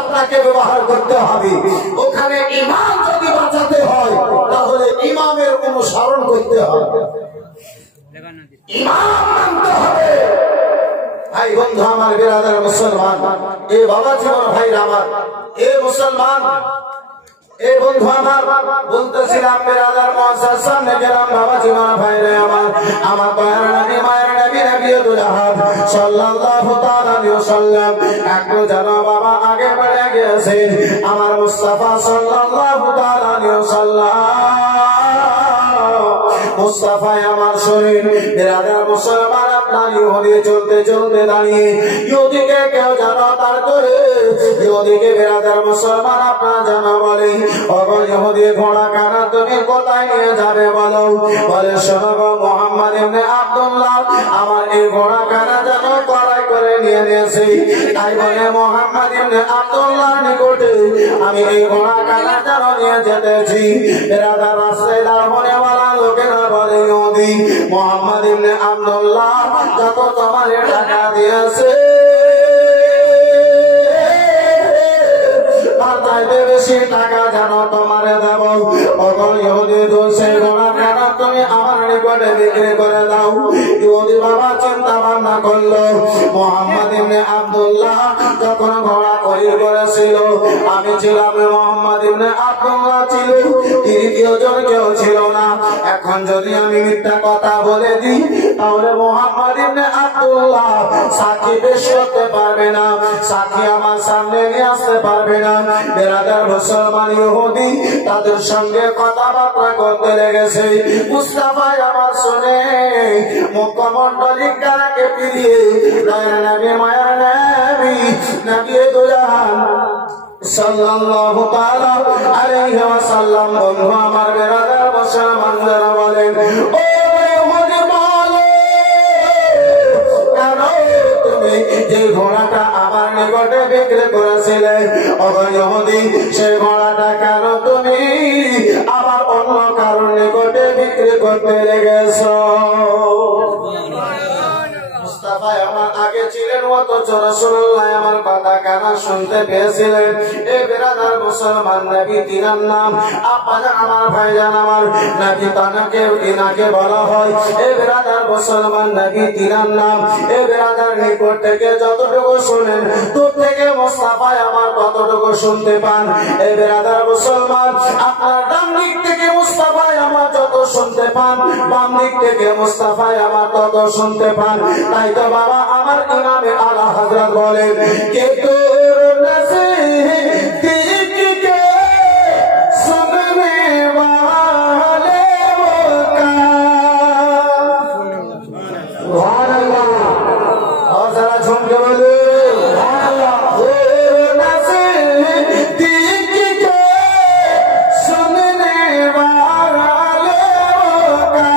আপনাকে ব্যবহার করতে হবে। ওখানে ইমান যদি বাঁচাতে হয় তাহলে ইমামের অনুসরণ করতে হবে, ইমাম মানতে হবে। ভাই বন্ধু আমার, বিরাদার মুসলমান, এ বাবা জীবন ভাই আমার, এ মুসলমান, এ বন্ধু আমার, বলতেছিলাম বিরাদার মুআজ্জাজ সামনে গেলাম বাবা জীবন ভাই রে আমার, আমার দয়ার নবী মায়ের নবী নবিয়ুল আহাদ সাল্লাল্লাহু তাআলা আলাইহি ওয়াসাল্লাম একটু যেন বাবা আগে বেড়ে গেছে। আমার মুস্তাফা সাল্লাল্লাহু তাআলা আলাইহি ওয়াসাল্লাম, মুস্তাফা আমার শরীর বিরাদার মুসলমান, আপনার ইহুদি চলতে চলতে দাঁড়িয়ে ইহুদিকে কেউ যেন তার করে, ইহুদিকে বিরাদার মুসলমান আপনার যেন বলে, ওগো ইহুদি ঘোড়া কানা তুমি কোথায় নিয়ে যাবে বলো? বলে শোনো গো মুহাম্মদ ইবনে আব্দুল্লাহ, আমার এই ঘোড়া কানা যেন কড়াই করে নিয়ে নিয়েছি, তাই বলে মুহাম্মদ ইবনে আব্দুল্লাহ নিকটে আমি এই ঘোড়া কানা যেন নিয়ে যেতেছি। বিরাদার রাস্তায় দাঁড়ানো वाला লোকেরা বলে ইহুদি মুহাম্মদ ইবনে আব্দুল্লাহ যত তোমার টাকা দিয়েছে বেশি টাকা যেন তোমারে দেব। অগল ইহুদি দোষে ঘোড়া কেন তুমি আমার নিকটে বিক্রি করে দাও। ইহুদি বাবা চিন্তা ভাবনা করলো, মুহাম্মদ ইবনে আব্দুল্লাহ যখন ঘোড়া খরিদ করেছিল আমি ছিলাম, মুহাম্মদ ইবনে আব্দুল্লাহ ছিল, তৃতীয় জন কেউ ছিল না। এখন যদি আমি মিথ্যা কথা বলে দিই তাহলে মুহাম্মদ ইবনে আব্দুল্লাহ সাক্ষী পেশ করতে পারবে না, সাক্ষী আমার সামনে নিয়ে আসতে পারবে না। বিরাদার মুসলমান ইহুদি তাদের সঙ্গে কথাবার্তা করতে লেগেছে। মুস্তাফা আমার শুনে মুখমণ্ডলী কারাকে ফিরিয়ে দয়ার নবী মায়ার নবী নবিয়ুল আহাদ সাল্লাল্লাহু তাআলা আলাইহি ওয়াসাল্লাম, বন্ধু আমার বিরাদার মুসলমান যারা বলেন, ও ইহুদি বলো কেন তুমি যে ঘোড়াটা আমার নিকটে বিক্রি করেছিলে, ওগো ইহুদি সেই ঘোড়াটা কেন তুমি আবার অন্য কারো নিকটে বিক্রি করতে লেগেছো? মুস্তাফা আমার আগে ছিলেন, অথচ রাসূলুল্লাহ আমার কথা কেন শুনতে পেয়েছিলেন? এ বিরাদার মুসলমান, নবী তিনার নাম আব্বাজান আমার ভাইজান আমার, নবী তিনাকে বলা হয়। এ বিরাদার মুসলমান, নবী তিনার নাম, এ বিরাদার নিকট থেকে যতটুকু শুনেন দূর থেকে মুস্তাফা আমার ততটুকু শুনতে পান। এ বিরাদার মুসলমান, আপনার ডান দিক থেকে মুস্তাফা আমার যত শুনতে পান, বাম দিক থেকে মুস্তাফা আমার তত শুনতে পান। তাই তো বাবা আমার ইমামে আলা হযরত বলেন, কে তোর নসিহত কে সুননে वाले वो का, सुभान अल्लाह, और जरा झूम के बोले सुभान अल्लाह। तेरे नसीहत के सुनने वाले वो का,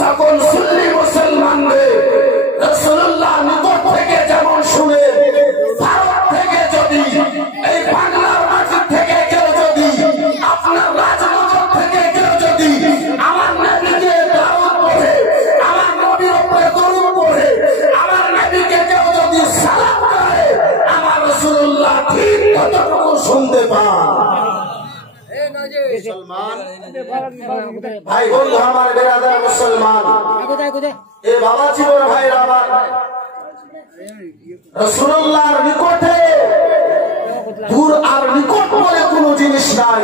সকল সুন্নি মুসলমানদের রাসূলুল্লাহ নিকট থেকে যেমন শুনে, ভারত থেকে যদি, এই বাংলার মাটি থেকে কেউ যদি, আপনার রাজনগর থেকে কেউ যদি আমার নবীকে দাওয়াত পড়ে, আমার নবীর উপরে দরুদ পড়ে, আমার নবীকে কেউ যদি সালাম করে, আমার রাসূলুল্লাহ ঠিক ততটুকু শুনতে পান। ভাই বন্ধু আমার বিরাদার মুসলমান, এ বাবা জীবন ভাই আমার, রাসূলুল্লাহর নিকটে দূর আর নিকট বলে কোন জিনিস নাই।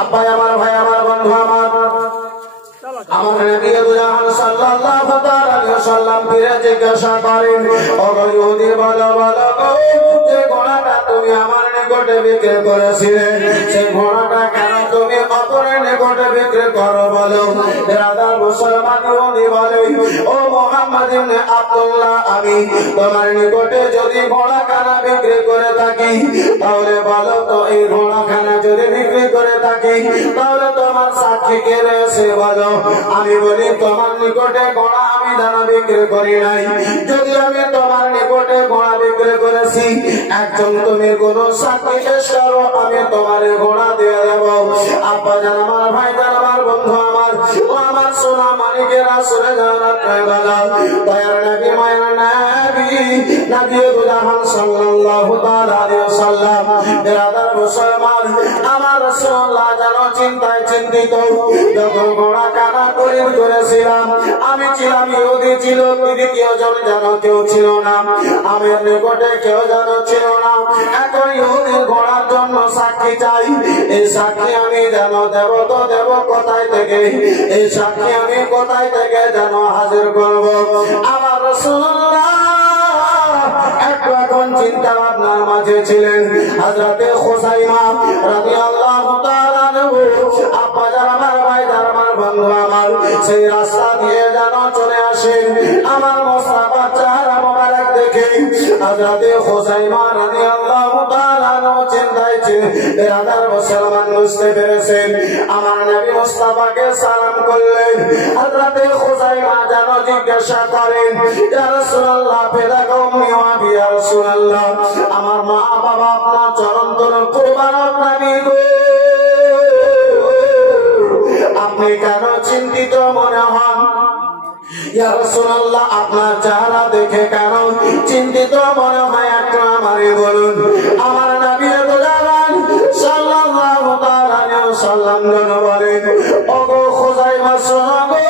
আব্বা আমার, ভাই আমার, বন্ধু আমার, আমার নবী সাল্লাল্লাহু আলাইহি ওয়াসাল্লাম ফিরে জিজ্ঞাসা করেন, ওগো ইহুদি বলো বলো যে ঘোড়াটা তুমি আমার নিকটে বিক্রি করেছিলে, সেই ঘোড়াটা কেন তুমি অপরের নিকটে বিক্রি করো বলো? বিরাদার মুসলমান ইহুদি বলে, ও মুহাম্মদ ইবনে আব্দুল্লাহ আমি তোমার নিকটে যদি ঘোড়াখানা বিক্রি করে থাকি তাহলে বলো তো এই ঘোড়াখানা যদি বিক্রি করে থাকি তাহলে তোমার সাক্ষী কে রয়েছে বলো। আমি বলি তোমার নিকটে ঘোড়া আমি যেন বিক্রি করি নাই, যদি আমি তোমার নিকটে ঘোড়া বিক্রি করেছি একজন তুমি কোন সাক্ষী পেশ করো, আমি তোমার ঘোড়া দিয়ে দেব। আব্বা জান আমার, ভাই জান আমার, বন্ধু আমার, ও আমার সোনা মানিকেরা শুনে যান রাত্রেবেলা দয়ার নবী মায়ের নবী নবী জাহান সাল্লাল্লাহু তাআলা আলাইহি ওয়াসাল্লাম বিরাদার মুসলমান আমার রাসূলুল্লাহ যেন চিন্তায় চিন্তিত। যখন ঘোড়া কানা করেছিলাম আমি ছিলাম ইহুদি, ছিল তৃতীয় জন যেন কেউ ছিল না, আমি নিকটে কেউ যেন ছিল না। এখন ইহুদির ঘোড়ার জন্য সাক্ষী চাই, এই সাক্ষী আমি যেন দেব তো দেব কোথায় থেকে, এই সাক্ষী আমি কোথায় থেকে যেন হাজির করব। আমার রাসূলুল্লাহ একটু এখন চিন্তা ভাবনার মাঝে ছিলেন। হযরতে খুযাইমা রাদিয়াল্লাহু তাআলা আনহু আব্বা জান আমার, ভাই জান আমার, বন্ধু আমার সেই রাস্তা দিয়ে যেন চলে আসেন। আমার মুস্তাফা চেহারা মোবারক দেখে হযরতে খুযাইমা রাদিয়াল্লাহু তাআলা আনহু চিন্তায় ছিলেন। বিরাদার মুসলমান বুঝতে পেরেছেন, আমার নবী মুস্তাফাকে সালাম করলেন। হযরতে খুযাইমা যেন জিজ্ঞাসা করেন, ইয়া রাসূলুল্লাহ ফিদা কওমি ওয়া আবি, ইয়া রাসূলুল্লাহ আমার মা বাবা আপনার চরণ তলে কুরবান নবী গো, আপনি কেন চিন্তিত মনে হন? ইয়া রাসূলুল্লাহ আপনার চেহারা দেখে কেন চিন্তিত মনে হয় একটু আমারে বলুন। আমার নবী গোলাম সাল্লাল্লাহু তাআলা আলাইহি ওয়াসাল্লাম বলেন, ওগো খুযাইমা শোনো গো,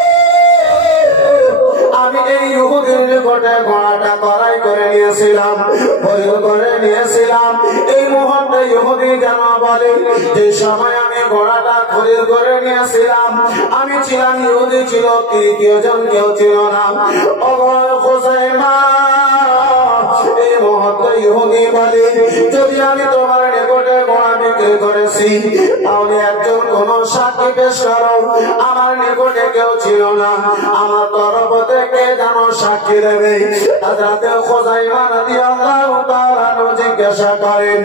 আমি এই ইহুদির নিকটে ঘোড়াটা ক্রয় করে নিয়েছিলাম, খরিদ করে নিয়েছিলাম। এই মুহূর্তে ইহুদি যেন বলে যে সময় আমি ঘোড়াটা খরিদ করে নিয়েছিলাম আমি ছিলাম ইহুদি, ছিল তৃতীয় জন কেউ ছিল না। ওগো খুযাইমা, এই মুহূর্তে ইহুদি বলে যদি আমি তোমার নিকটে ঘোড়া বিক্রি করেছি তাহলে একজন কোন সাক্ষী পেশ করো। আমার নিকটে কেউ ছিল না, আমার তরফ থেকে যেন সাক্ষী দেবে। হযরতে খুযাইমা রাদিয়াল্লাহু তাআলা জিজ্ঞাসা করেন,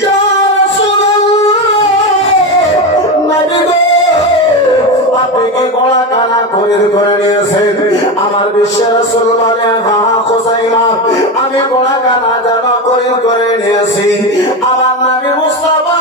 ইয়া রাসূলুল্লাহ নবী গো, আপনি কি ঘোড়া কানা খরিদ করে নিয়েছেন? আমার বিশ্বের রাসূল বলেন, হ্যাঁ খুযাইমা আমি ঘোড়া কানা যেন খরিদ করে নিয়েছি। আমার নবী মুস্তাফা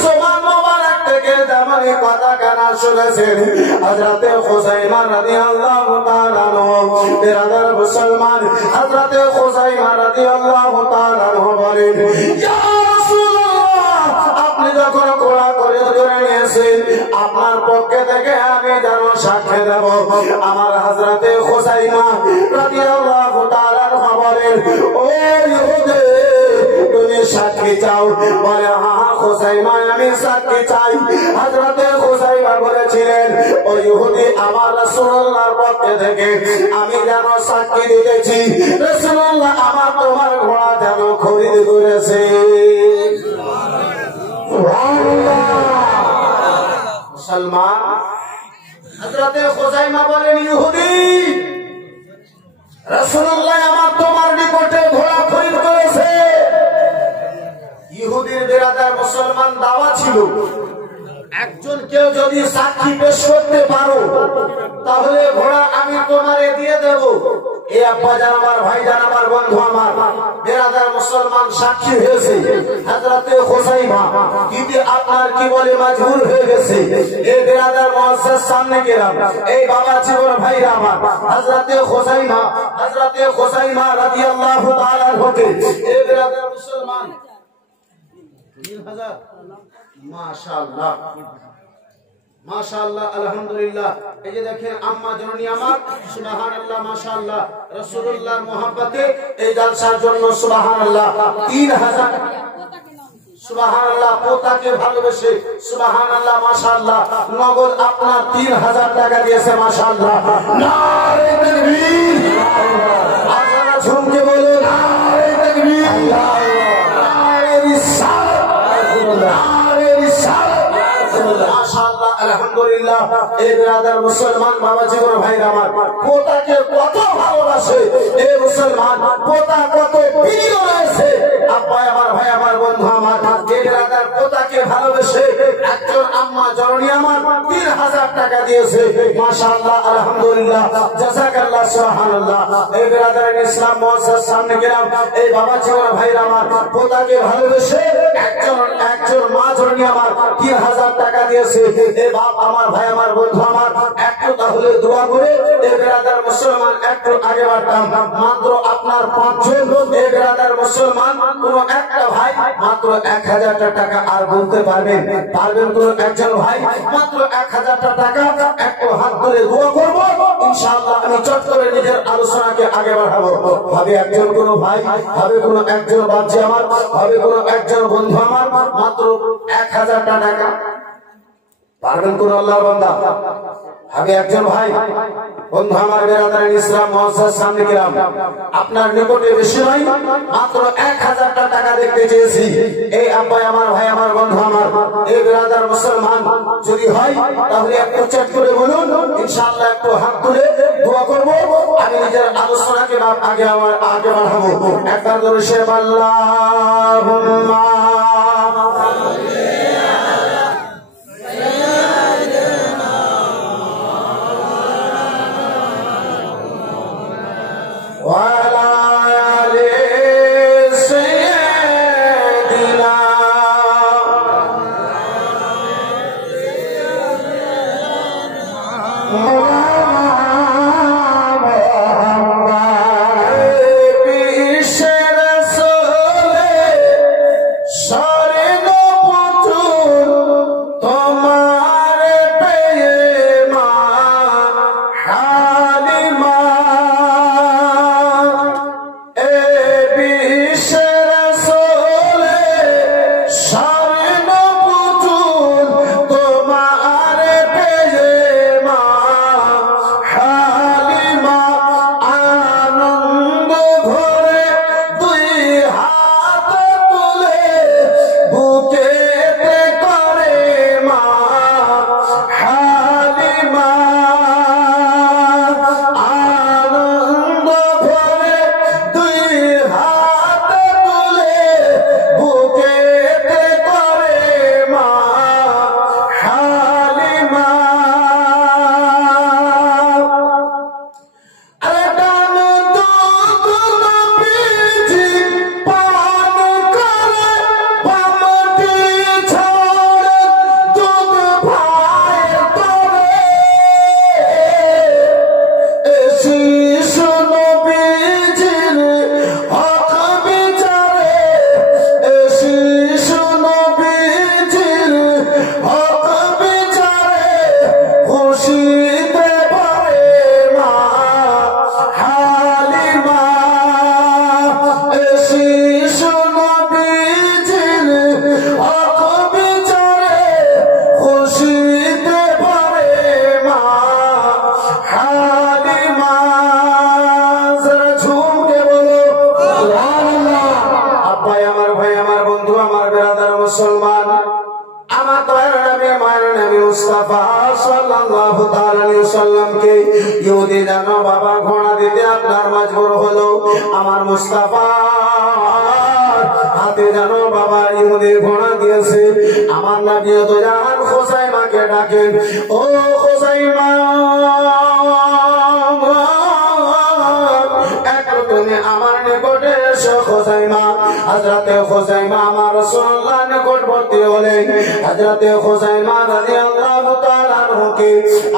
সুবহান মোবারক থেকে যেমন কথা কানা শুনেছেন, হযরতে খুযাইমা রাদিয়াল্লাহু তাআলা আনহু বিরাদার মুসলমান হযরতে খুযাইমা রাদিয়াল্লাহু তাআলা আনহু বলেন, ইয়া রাসূলুল্লাহ আপনি যখন ঘোড়া খরিদ করে নিয়েছেন আপনার পক্ষে থেকে আমি যেন সাক্ষী দেব। আমার হযরতে খুযাইমা রাদিয়াল্লাহু তাআলা আনহু বলেন, ও ইহুদি তুমি সাক্ষী চাও? বলে, হ্যাঁ খুযাইমা আমি সাক্ষী চাই। হযরতে খুযাইমা বলেছিলেন, ও ইহুদি আমার রাসূলুল্লাহর পক্ষে থেকে আমি যেন সাক্ষী দিতেছি রাসূলুল্লাহ আমার তোমার ঘোড়া যেন খরিদ করেছে। মুসলমান হযরতে খুযাইমা বলেন, ইহুদি রাসূলুল্লাহ আমার তোমার নিকটে ঘোড়া খরিদ করেছে। ইহুদির বিরাদার মুসলমান দাওয়া ছিল, একজন কেউ যদি সাক্ষী পেশ করতে পারো তাহলে ঘোড়া আমি তোমারে দিয়ে দেব। এই আব্বা জান আমার, ভাই জান আমার, বন্ধু আমার, বিরাদার মুসলমান সাক্ষী হয়েছে হযরতে খুযাইমা, কিন্তু আপনার কি বলে মাজবুর হয়ে গেছে। এই বিরাদার মুআজ্জাজ সামনে গেলাম, এই বাবা জীবন ভাইরা আমার, হযরতে খুযাইমা রাদিয়াল্লাহু তাআলা হতে এই বিরাদার মুসলমান 3000 মাশাআল্লাহ মাশাআল্লাহ আলহামদুলিল্লাহ। এই যে দেখেন আম্মা জননী আমার, সুবহানাল্লাহ মাশাআল্লাহ, রাসূলুল্লাহর মহব্বতে এই জলসার জন্য সুবহানাল্লাহ 3000 সুবহানাল্লাহ, পোতাকে ভালোবেসে সুবহানাল্লাহ মাশাআল্লাহ নগদ আপনার 3000 টাকা দিয়েছে মাশাআল্লাহ। নারে তাকবীর, আপনারা ঝুমকে বলুন নারে তাকবীর, নারে রিসালাত, নারে রিসালাত। মাশাআল্লাহ আলহামদুলিল্লাহ। এই ব্রাদার মুসলমান বাবা জীবন ভাই আমার পোতাকে কত ভালোবাসে, এই মুসলমান পোতা কত প্রিয় রয়েছে। আব্বা আমার ভাই আমার বন্ধু আমার এই ব্রাদার পোতাকে ভালোবেসে একজন আম্মা জননী আমার 3000 টাকা দিয়েছে। মাশাআল্লাহ আলহামদুলিল্লাহ জাযাকাল্লাহ সুবহানাল্লাহ। এই ব্রাদার ইসলাম মুআসসাস সামনে গেলাম। এই বাবা জীবন ভাই আমার পোতাকে ভালোবেসে একজন মা জননী আমার 3000 টাকা দিয়েছে। এই বাপ আমার ভাই আমার বন্ধু আমার একটু তাহলে দোয়া করে এই ব্রাদার মুসলমান একটু আগে বাড়তাম। মাত্র আপনার 5 জন এই ব্রাদার মুসলমান কোন একটা ভাই মাত্র 1000 টাকা আর বলতে পারবেন কোন একজন ভাই মাত্র 1000 টাকা একটু হাত ধরে দোয়া করব ইনশাআল্লাহ। আমি চট করে নিজের আলোচনাকে আগে বাড়াবো। ভাবে একজন কোন ভাই, ভাবে কোন একজন বাচ্চা আমার, ভাবে কোন একজন বন্ধু আমার মাত্র 1000 টাকা পারবেন কোন আল্লাহর বান্দা? আমি একজন ভাই বন্ধু আমার বেরাদার ইসলাম মুআসসাস সামনে গেলাম। আপনার নিকটে বেশি নয় মাত্র 1000 টাকা দেখতে চেয়েছি। এই আব্বা আমার ভাই আমার বন্ধু আমার এই বেরাদার মুসলমান যদি হয় তাহলে একটু চেক করে বলুন ইনশাআল্লাহ একটু হাত তুলে দোয়া করব। আমি নিজের আলোচনাকে আগে বাড়াবো। একবার ধরে সে আল্লাহুম্মা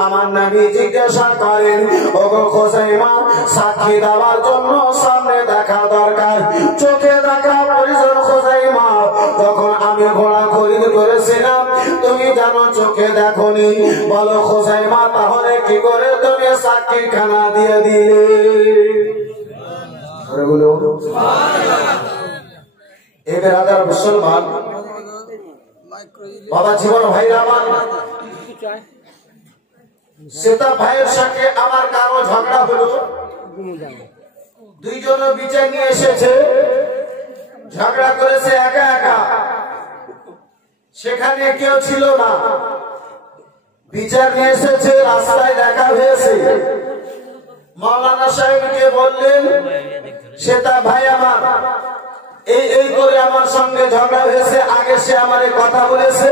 আমার নবী জিজ্ঞাসা করেন ওগো খোসাইমা সাক্ষী দেওয়ার জন্য সামনে দেখা দরকার, চোখে দেখা প্রয়োজন খোসাইমা। তখন আমি ঘোড়া খরিদ করেছিলাম, তুমি জানো চোখে দেখোনি, বলো খোসাইমা তাহলে কি করে তুমি সাক্ষী খানা দিয়ে দিলে? এদের হাজার মুসলমান বাবা জীবন ভাই আমার সেটা ভাইয়ের সঙ্গে আমার কারো ঝগড়া হলো, দুইজন বিচার নিয়ে এসেছে, ঝগড়া করেছে একা একা, সেখানে কেউ ছিল না। বিচার নিয়ে এসেছে, রাস্তায় দেখা হয়েছে। মাওলানা সাহেবকে বললেন, সেটা ভাই আমার এই করে আমার সঙ্গে ঝগড়া হয়েছে, আগে সে আমার কথা বলেছে,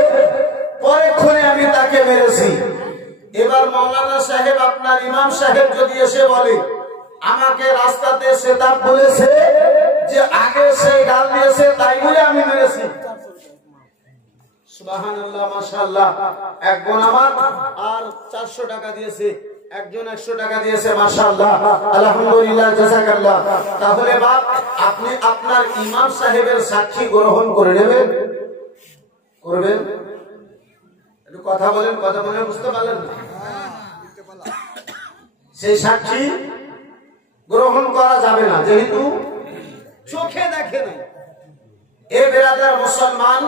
পরেক্ষণে আমি তাকে মেরেছি। এবার মাওলানা সাহেব, আপনার ইমাম সাহেব যদি এসে বলে আমাকে রাস্তাতে সেটা বলেছে যে আগে সে গাল দিয়েছে তাই বলে আমি মেরেছি, সুবহানাল্লাহ মাশাআল্লাহ। এক বোন আমার আর 400 টাকা দিয়েছে, একজন 100 টাকা দিয়েছে, মাশাআল্লাহ আলহামদুলিল্লাহ জাযাকাল্লাহ। তাহলে বাপ আপনি আপনার ইমাম সাহেবের সাক্ষী গ্রহণ করে নেবেন, করবেন? একটু কথা বলেন, কথা বলে বুঝতে পারলেন না? সেই সাক্ষী গ্রহণ করা যাবে না, যেহেতু চোখে দেখে না। এ বেরাদার মুসলমান,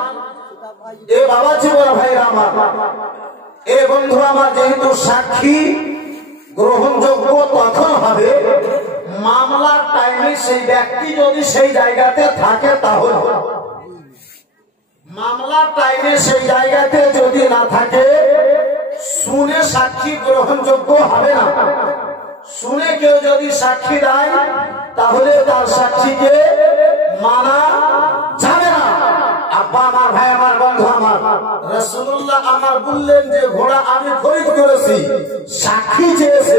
এ বাবা জীবন ভাইরা আমার, এ বন্ধু আমার, যেহেতু সাক্ষী গ্রহণযোগ্য তখন হবে মামলার টাইমে সেই ব্যক্তি যদি সেই জায়গাতে থাকে, তাহলে মামলার টাইমে সেই জায়গাতে যদি না থাকে শুনে সাক্ষী গ্রহণযোগ্য হবে না। শুনে কেউ যদি সাক্ষী দেয় তাহলে তার সাক্ষীকে মানা যাবে না। আব্বা আমার, ভাই আমার, বন্ধু আমার, রাসূলুল্লাহ আমার বললেন যে ঘোড়া আমি খরিদ করেছি, সাক্ষী চেয়েছে।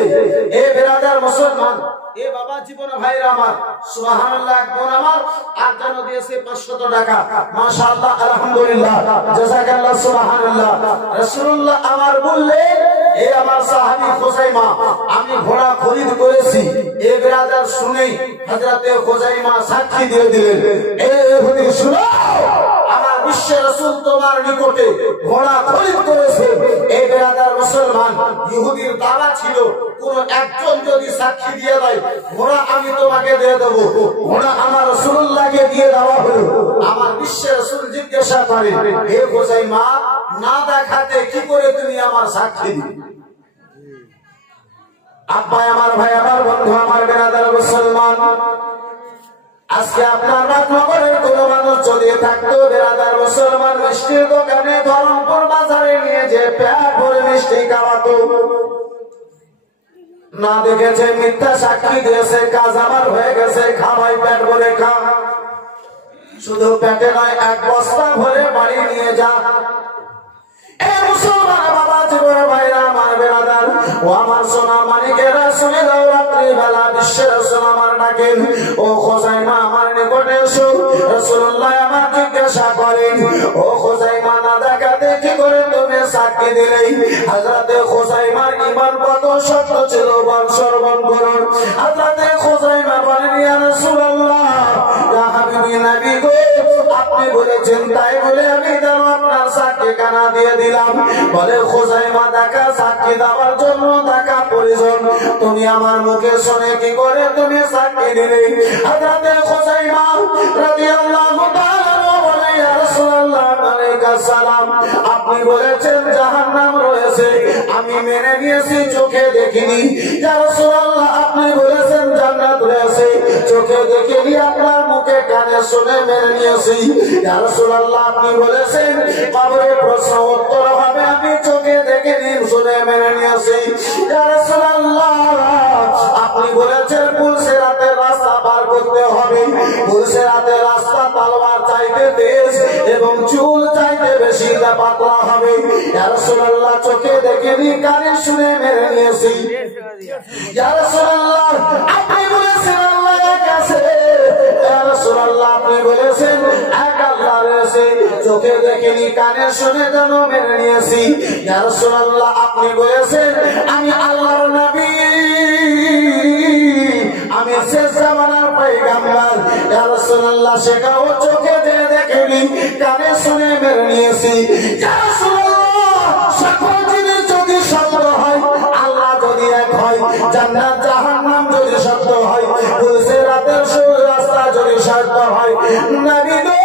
এ বেরাদার মুসলমান, এ বাবা জীবন ভাইরা আমার, সুবহানাল্লাহ। এক বোন আমার আর যেন দিয়েছে 500 টাকা, মাশাআল্লাহ আলহামদুলিল্লাহ জাযাকাল্লাহ সুবহানাল্লাহ। রাসূলুল্লাহ আমার বললেন, এ আমার সাহাবী খুজাইমা, আমি ঘোড়া খরিদ করেছি। এ বেরাদার শুনেই হযরতে খুজাইমা সাক্ষী দিয়ে দিলেন, এ ইহুদি শুনো, আমার বিশ্বের রাসূল তোমার নিকটে ঘোড়া খরিদ করেছে। এই বেরাদার মুসলমান, ইহুদির দাওয়া ছিল কোন একজন যদি সাক্ষী দিয়ে দেয় ঘোড়া আমি তোমাকে দিয়ে দেব। ঘোড়া আমার রাসূলুল্লাহকে দিয়ে দেওয়া হলো। আমার বিশ্বের রাসূল জিজ্ঞাসা করেন, হে খুজাইমা, না দেখাতে কি করে তুমি আমার সাক্ষী দিবে? আব্বা আমার, ভাই আমার, বন্ধু আমার, বেরাদার মুসলমান, আজকে আপনার রাজনগরের কোন মানুষ যদি থাকতো বেরাদার মুসলমান, মিষ্টির দোকানে ধরমপুর বাজারে নিয়ে যে পেট ভরে মিষ্টি খাওয়াতো, না দেখেছে মিথ্যা সাক্ষী দিয়েছে, কাজ আমার হয়ে গেছে, খাওয়াই পেট ভরে খা, শুধু পেটে নয় 1 বস্তা ভরে বাড়ি নিয়ে যা। এ মুসলমান বাবা জীবন ভাইরা আমার, বেরাদার ও আমার সোনা মানিকেরা, শুনে দাও রাত্রি বেলা বিশ্বের রাসূল আমার ডাকেন, ও খুজাইমা আমার নিকটে এসো। রাসূলুল্লাহ আমার জিজ্ঞাসা করেন, ও খুজাইমা, না দেখাতে কি করে তুমি সাক্ষী দিলে? হযরতে খুজাইমার ঈমান কত শক্ত ছিল, বর্ষণ করুন। হযরতে খুজাইমা বলেন, ইয়া রাসূলুল্লাহ, ইয়া হাবিবি নবী গো, আপনি বলেছেন তাই বলে আমি দাও আপনার সাক্ষী কানা দিয়ে দিলাম। বলে খুজাইমা, দেখা সাক্ষী দেওয়ার জন্য দেখা প্রয়োজন, তুমি আমার মুখে শুনে কি করে তুমি সাক্ষী দিলে? হযরতে খুজাইমা রাদিয়াল্লাহু তাআলা বলে, ইয়া রাসূলুল্লাহ আলাইহিস সালাম, আপনি বলেছেন জাহান্নাম রয়েছে, আমি মেনে নিয়েছি, চোখে দেখিনি। ইয়া রাসূলুল্লাহ আপনি বলেছেন জান্নাত রয়েছে, চোখে দেখিনি, আপনার মুখে কানে শুনে মেনে নিয়েছি। ইয়া রাসূলুল্লাহ আপনি বলেছেন কবরে প্রশ্ন উত্তর হবে, আমি চোখে দেখিনি, শুনে মেনে নিয়েছি। ইয়া রাসূলুল্লাহ আপনি বলেছেন পুলসিরাতের রাস্তা পার করতে হবে, পুলসিরাতের রাস্তা তলোয়ার চাইতে তেজ এবং চুল চাইতে বেশি পাতলা হবে। ইয়া রাসূলুল্লাহ চোখে দেখিনি, কানে শুনে মেনে নিয়েছি। ইয়া রাসূলুল্লাহ আপনি বলেছেন আল্লাহ এক আছে, ইয়া রাসূলুল্লাহ আপনি বলেছেন এক আল্লাহ রয়েছে, চোখে দেখিনি, কানে শুনে যেন মেনে নিয়েছি। ইয়া রাসূলুল্লাহ আপনি বলেছেন আমি আল্লাহর নবী, আমি শেষ জামানার পয়গম্বর। ইয়া রাসূলুল্লাহ সেটাও চোখে দেখিনি, কানে শুনে মেনে নিয়েছি। ইয়া রাসূলুল্লাহ সকল জিনিস যদি সত্য হয়, আল্লাহ যদি এক হয়, জান্নাত জাহান্নাম যদি সত্য হয়, পুলসিরাতের রাস্তা যদি সত্য হয়, নবী গো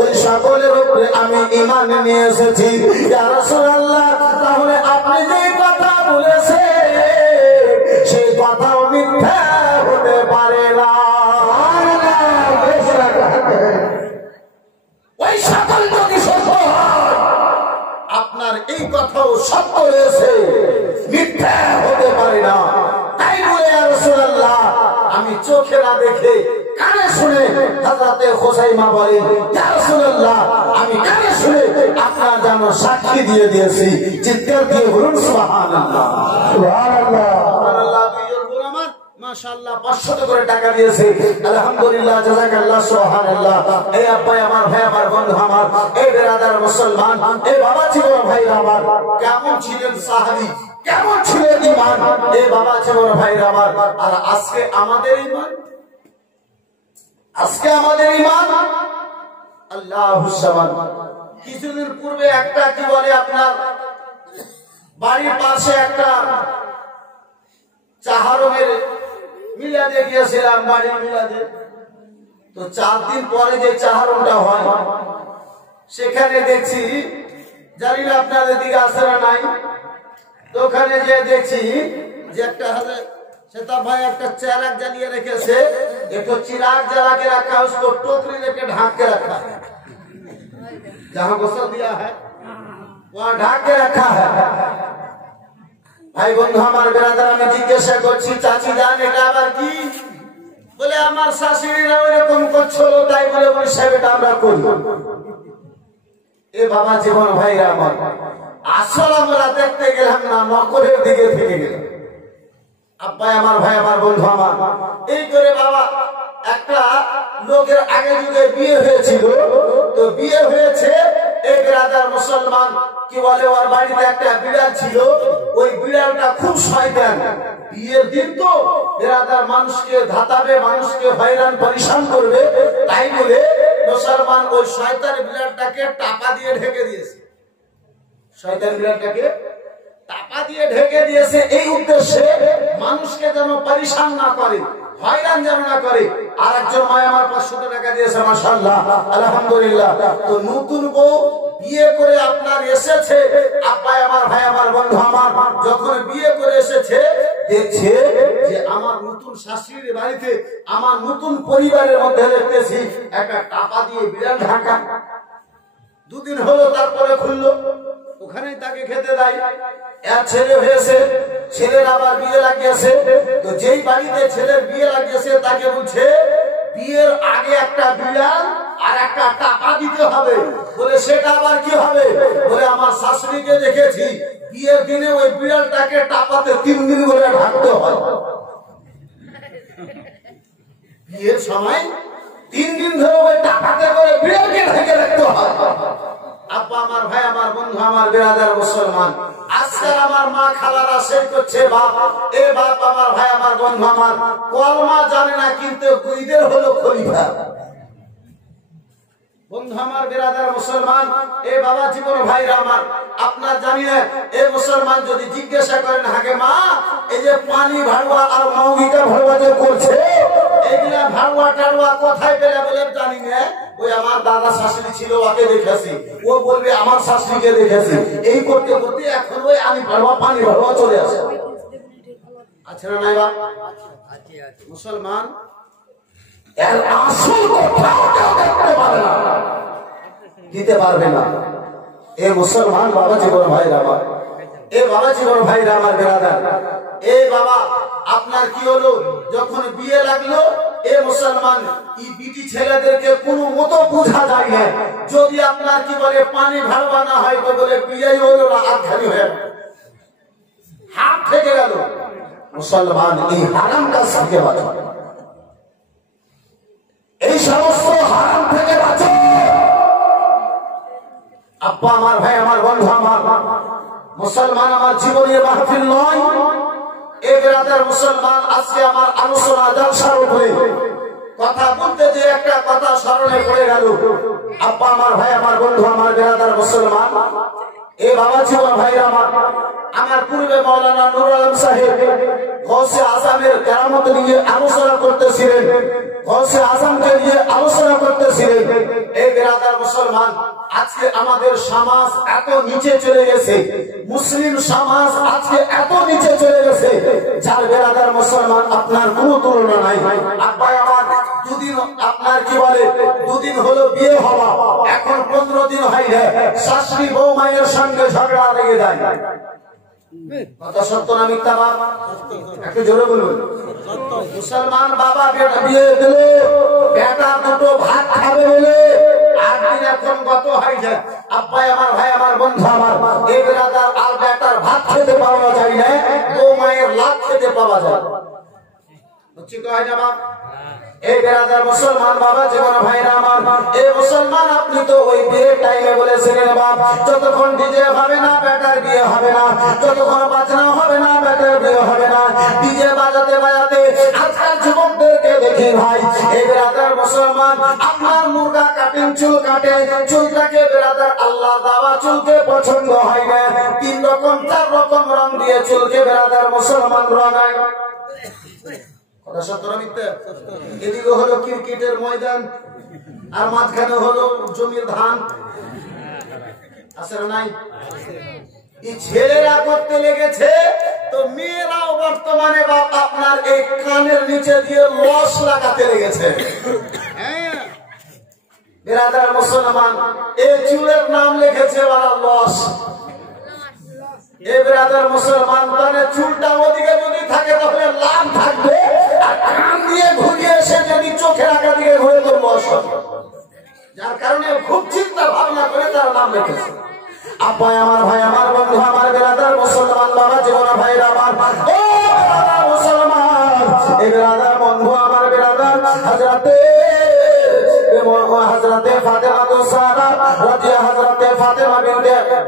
ওই সকলের উপরে আমি ঈমান নিয়ে এসেছি। ইয়া রাসূলুল্লাহ তাহলে আপনি যে কথা বলেছেন সেই কথাও মিথ্যা হতে পারে না। ওই সকল যদি সত্য হয় কথাও সত্য রয়েছে, মিথ্যা হতে পারে না। তাই বলে ইয়া রাসূলুল্লাহ আমি চোখে না দেখে কানে শুনে হযরতে হুসাইমা বলেন ইয়া রাসূলুল্লাহ আমি কানে শুনে আপনার জন্য সাক্ষী দিয়ে দিয়েছি। চিৎকার দিয়ে বলুন সুবহানাল্লাহ সুবহানাল্লাহ সুবহানাল্লাহ। মাশাআল্লাহ 500 করে টাকা দিয়েছে, আলহামদুলিল্লাহ, জাযাকাল্লাহ, সুবহানাল্লাহ। এই আব্বাই আমার, ভাই আমার, বন্ধু আমার, এই বেরাদার মুসলমান, এই বাবা জীবন ভাই আমার, কেমন ছিলেন সাহাবী, কেমন ছিলেন ঈমান, এই বাবা জীবন ভাই আমার। আর আজকে আমাদের ঈমান, আজকে আমাদের ঈমান আল্লাহুস সামাদ। কিছুদিন পূর্বে একটা কি বলে আপনার বাড়ির পাশে একটা চাহারমের মিলাদে গিয়েছিলাম, বাড়ির মিলাদে। তো 4 দিন পরে যে চাহারমটা হয় সেখানে দেখছি, জানি না আপনাদের দিকে আসে না নাই, তো ওখানে যে দেখছি যে একটা সেটা ভাই একটা চিরাগ জ্বালিয়ে রেখেছে, একটু চিরাগ জ্বালাকে रखा है, उसको टोकरी लेके ढाक के रखा है, जहां गोसल दिया है वहां ढाक के रखा है। ভাই বন্ধু আমার, বেরাদার, আমি জিজ্ঞাসা করছি চাচি জান এটা আবার কি? বলে আমার শাশুড়িরা ওইরকম করছিল, তাই বলে বলি সাহেব এটা আমরা করি। এ বাবা জীবন ভাই আমার, আসল আমরা দেখতে গেলাম না, নকলের দিকে থেকে গেলাম। আব্বাই আমার, ভাই আমার, বন্ধু আমার, এই করে বাবা একটা লোকের আগে যুগে বিয়ে হয়েছিল, তো বিয়ে হয়েছে এক বেরাদার মুসলমান কি বলে ওর বাড়িতে একটা বিড়াল ছিল, ওই বিড়ালটা খুব শয়তান। বিয়ের দিন তো বেরাদার মানুষকে ধাতাবে, মানুষকে হয়রান পরিশান করবে, তাই বলে মুসলমান ওই শয়তান বিড়ালটাকে টাপা দিয়ে ঢেকে দিয়েছে। শয়তান বিড়ালটাকে টাপা দিয়ে ঢেকে দিয়েছে এই উদ্দেশ্যে মানুষকে যেন পরিশান না করে, হয়রান যেন না করে। আর একজন মায় আমার 500 টাকা দিয়েছে, মাশাআল্লাহ, আলহামদুলিল্লাহ। তো নতুন বউ বিয়ে করে আপনার এসেছে, আব্বাই আমার, ভাই আমার, বন্ধু আমার, যখন বিয়ে করে এসেছে দেখছে যে আমার নতুন শাশুড়ির বাড়িতে, আমার নতুন পরিবারের মধ্যে দেখতেছি একটা টাপা দিয়ে বিড়াল ঢাকা। 2 দিন হলো, তারপরে খুললো, ওখানেই তাকে খেতে দেয়। এর ছেলে হয়েছে, ছেলের আবার বিয়ে লাগিয়েছে। তো যেই বাড়িতে ছেলের বিয়ে লাগিয়েছে তাকে বলছে বিয়ের আগে একটা বিড়াল আর একটা টাকা দিতে হবে। বলে সেটা আবার কি হবে? বলে আমার শাশুড়িকে দেখেছি বিয়ের দিনে ওই বিড়ালটাকে টাকাতে 3 দিন করে ঢাকতে হয়। বিয়ের সময় 3 দিন ধরে ওই টাকাতে করে বিড়ালকে ঢেকে রাখতে হয়। আব্বা আমার, ভাই আমার, বন্ধু আমার, বেরাদার মুসলমান, আজকাল আমার মা খালারা শেখ করছে বাপ, এ বাপ আমার, ভাই আমার, বন্ধু আমার, কলমা জানে না কিন্তু গুইদের হলো খলিফা। বন্ধু আমার, বেরাদার মুসলমান, এ বাবা জীবন ভাইরা আমার, আপনার জানি না এ মুসলমান যদি জিজ্ঞাসা করেন হাগে মা এই যে পানি ভাড়ুয়া আর মৌগিকা ভাড়ুয়া যে করছে এগুলা ভাড়ুয়া টাড়ুয়া কোথায় পেলে বলে জানি না। ওই আমার দাদা শাশুড়ি ছিল, ওকে দেখেছি, ও বলবে আমার শাশুড়িকে দেখেছি, এই করতে করতে এখন ওই আমি ভাড়ুয়া পানি ভাড়ুয়া চলে আসে। আচ্ছা না নাই বা মুসলমান এর আসল কোথাও কেউ দেখতে পারে না, দিতে পারবে না। এ মুসলমান বাবা জীবন ভাই রামা, এ বাবা জীবন ভাই রামার বেরাদার, এ বাবা আপনার কি হলো যখন বিয়ে লাগলো, এ মুসলমান এই বিটি ছেলেদেরকে কোনো মতো বোঝা যায় না। যদি আপনার কি বলে পানি ভাড়বা না হয় তো বলে বিয়ে হলো না, আখানি হয়ে হাত থেকে গেল। মুসলমান এই হারাম কাজ থেকে বাঁচো, এই সমস্ত হারাম থেকে বাঁচো। আব্বা আমার, ভাই আমার, বন্ধু আমার, মুসলমান আমার জীবনের মাহফিল নয়, এ বেরাদার মুসলমান, আজকে আমার আলোচনা জলসার উপরে কথা বলতে যে একটা কথা স্মরণে পড়ে গেল। আব্বা আমার, ভাই আমার, বন্ধু আমার, বেরাদার মুসলমান, এ বাবা জীবন ভাইরা আমার পূর্বে মাওলানা নুরুল আলম সাহেব গৌসে আজমের কেরামত নিয়ে আলোচনা করতেছিলেন, গৌসে আজমকে নিয়ে আলোচনা করতেছিলেন। এই বেরাদার মুসলমান, আজকে আমাদের সমাজ এত নিচে চলে গেছে, মুসলিম সমাজ আজকে এত নিচে চলে গেছে, যার বেরাদার মুসলমান আপনার কোনো তুলনা নাই। আব্বাই আমার দুদিন আপনার কি বলে দুদিন হলো বিয়ে হওয়া, এখন 15 দিন হয় না, শাশুড়ি বউ মায়ের সঙ্গে ঝগড়া লেগে যায়। কথা সত্য না মিথ্যা? বাপ একটু জোরে বলুন। মুসলমান বাবা বেটা বিয়ে দিল, বেটা দুটো ভাত খাবে বলে 8 দিন এখন গত হয় যায়। আব্বাই আমার, ভাই আমার, বন্ধু আমার, এই বেটার আর বেটার ভাত খেতে পাওয়া যায় না, বউ মায়ের লাভ খেতে পাওয়া যায়। বুঝছি কয় না বাপ? এই বেরাদার মুসলমান বাবা জীবন ভাইরা আমার, এই মুসলমান আপনি তো ওই বিয়ের টাইমে বলেছিলেন বাপ যতক্ষণ ডিজে হবে না বেটার বিয়ে হবে না, যতক্ষণ বাজনা হবে না বেটার বিয়ে হবে না। ডিজে বাজাতে বাজাতে আজকাল যুবকদেরকে দেখি ভাই, এই বেরাদার মুসলমান আপনার মুরগা কাটিং চুল কাটে, চুলটাকে বেরাদার আল্লাহ দেওয়া চুলকে পছন্দ হয় না, 3 রকম 4 রকম রং দিয়ে চুলকে বেরাদার মুসলমান রঙায়। কথা সত্য না মিথ্যা? এদিকে হলো ক্রিকেটের ময়দান আর মাঝখানে হলো জমির ধান, আছে না নাই? এই ছেলেরা করতে লেগেছে, তো মেয়েরাও বর্তমানে বাপ আপনার এই কানের নিচে দিয়ে লস লাগাতে লেগেছে। বেরাদার মুসলমান এই চুলের নাম লিখেছে ওরা লস। এই বেরাদার মুসলমান মানে চুলটা ওদিকে যদি থাকে তাহলে লাভ থাকবে, আর কান দিয়ে ঘুরিয়ে এসে যদি চোখের আগা দিকে ঘুরে তো লস হবে। যার কারণে খুব চিন্তা ভাবনা করে তার নাম রেখেছে। আপায় আমার, ভাই আমার, বন্ধু আমার, বেরাদার মুসলমান বাবা জীবন ভাইরা আমার, ও বেরাদার মুসলমান, এই বেরাদার বন্ধু আমার, বেরাদার হযরতে ফাতেমা তুসারা রাদিয়া হযরতে ফাতেমা বিনতে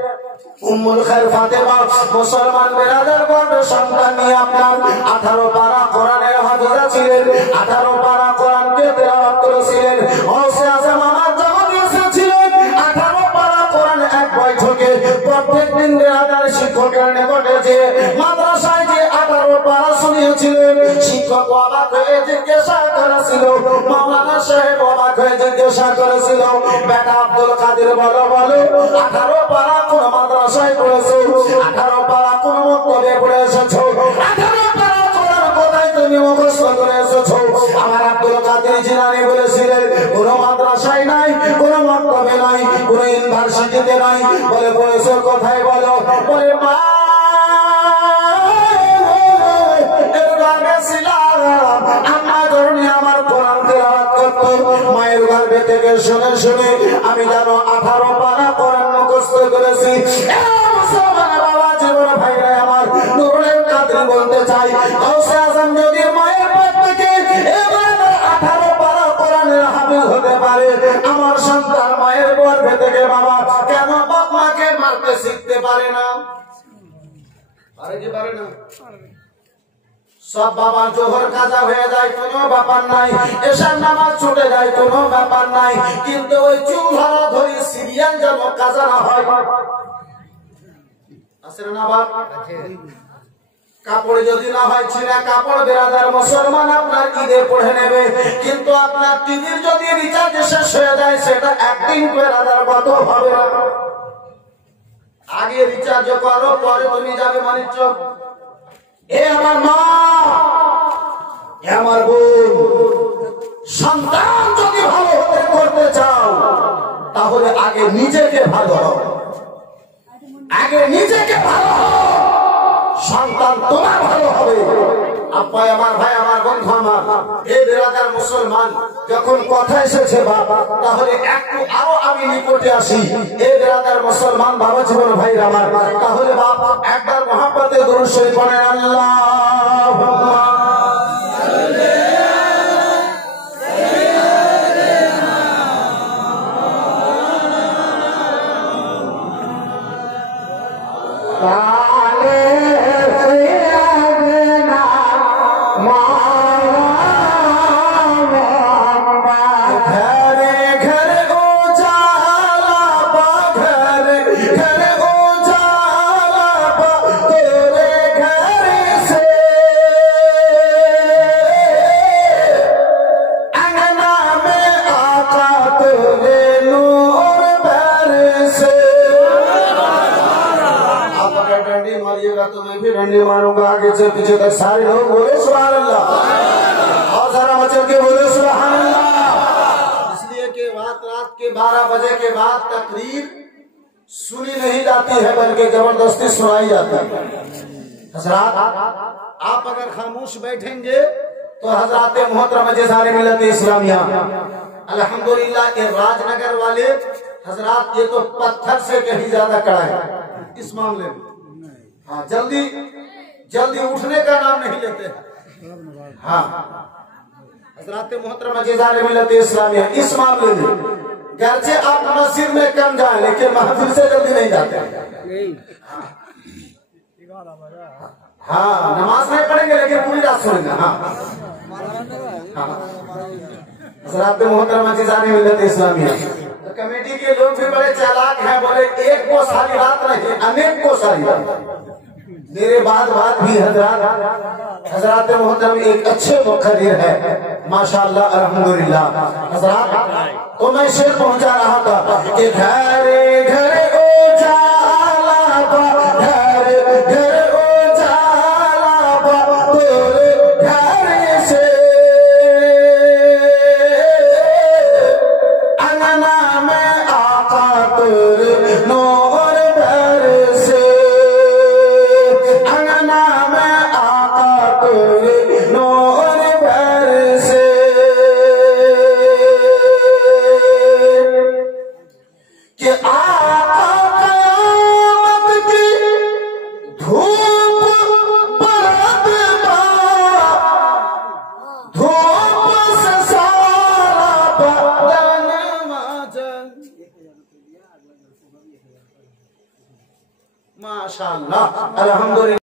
উম্মুল খায়র ফাতেমা মুসলমান বেরাদার গর্ভে সন্তান নিয়ে আপনার 18 পারা কোরআনের হাফেজা ছিলেন, 18 পারা কোরআনকে তেলাওয়াত করেছিলেন। গৌসে আযম আমার জগতে এসেছিলেন 18 পারা কোরআন এক বৈঠকে প্রত্যেকদিন বেরাদার শিক্ষকের নিকটে যে মাদ্রাসায় যে 18 পারা শুনিয়েছিলেন, শিক্ষক অবাক হয়ে জিজ্ঞাসা করেছিল, মাওলানা সাহেব অবাক হয়ে জিজ্ঞাসা করেছিল, বেটা আব্দুল কাদের বলো 18 পারা কোন মাদ্রাসায় পড়েছো, 18 পারা কোন মক্তবে পড়ে এসেছো, 18 পারা কোরআন কোথায় তুমি মুখস্থ করে এসেছো? আমার আব্দুল কাদের জিলানী বলেছিলেন কোন মাদ্রাসায় নাই, কোন মক্তবে নাই, কোন ইউনিভার্সিটিতে নাই। বলে পড়েছো কোথায় বলো? বলে মা আমার কোরআন তেলাওয়াত করতো, মায়ের গর্ভে থেকে শুনে শুনে আমি জানো 18 পারা কোরআন মুখস্থ করেছি। বাবা জীবন ভাইরা আমার, নুরুল কাদের বলতে চাই, গৌসে আযম যদি মায়ের পেট থেকে এবার 18 পারা কোরআনের হাফেজ হতে পারে, আমার সন্তান মায়ের গর্ভে থেকে বাবা কেন বাপ মাকে মারতে শিখতে পারে না? পারে কি পারে না? সব বাবা জোহর কাজা হয়ে যায় কোনো ব্যাপার নাই, এশার নামাজ ছুটে যায় কোনো ব্যাপার নাই, কিন্তু ওই চুল ধরা ধরি সিরিয়াল যেন কাজা না হয়। আছে না বাপ? কাপড় যদি না হয় ছিঁড়া কাপড় বেরাদার মুসলমান আপনার ঈদে পড়ে নেবে, কিন্তু আপনার টিভির যদি রিচার্জ শেষ হয়ে যায় সেটা একদিন বেরাদার কত হবে না। আগে রিচার্জ করো, পরে তুমি যাবে মানিক। এ আমার মা, এ আমার বোন, সন্তান যদি ভালো হতে করতে চাও তাহলে আগে নিজেকে ভালো হও, আগে নিজেকে ভালো হও, সন্তান তোমার ভালো হবে। আব্বাই আমার, ভাই আমার, বন্ধু আমার, এই বেরাদার মুসলমান যখন কথা এসেছে বাবা, তাহলে একটু আরো আমি নিকটে আসি। এই বেরাদার মুসলমান বাবা জীবন ভাইরা আমার, তাহলে বাপ একবার মহব্বতে দুরূদ শরীফ পড়েন, আল্লাহুম্মা मारूंगा आगे से पीछे तक सारे लोग बोले सुभान अल्लाह, और सारा बच्चों के बोले सुभान अल्लाह। 12 बजे के बाद तकरीर सुनी नहीं जाती है बल्कि जबरदस्ती सुनाई जाती है। हजरात आप अगर खामोश बैठेंगे तो हजरात मोहतरम जज़ारे मिलत इस्लामिया अल्हम्दुलिल्लाह के राजनगर वाले हजरात ये तो पत्थर से कहीं ज्यादा कड़ा है इस मामले में। हाँ जल्दी जल्दी उठने का नाम नहीं लेते। हाँ हजरात मोहतरम जज़ारे मिलत इस्लामिया इस मामले में गर्चे आप मस्जिद में कम जाए लेकिन महफिल से जल्दी नहीं जाते। हाँ नमाज नहीं पढ़ेंगे लेकिन पूरी रात सुनेंगे। हाँ हजरात मोहतरम जज़ारे मिलत इस्लामिया तो कमेटी के लोग भी बड़े चालाक हैं, बोले एक को सारी रात नहीं अनेक को सारी रात। मेरे बाद भी हजरात मोहतरम एक अच्छे मुखर्रिर है माशाअल्लाह अल्हम्दुलिल्लाह। हजरात तो मैं शेर पहुंचा रहा था कि घरे घरे उजाला घरे घरे उजाला तोरे घर से अंगना में आका तोरे नूर भर से अंगना में आका तोरे नूर भर से कि आका क़यामत की धूप बरत धूप से सारा बदन माशाअल्लाह अल्हम्दुलिल्लाह।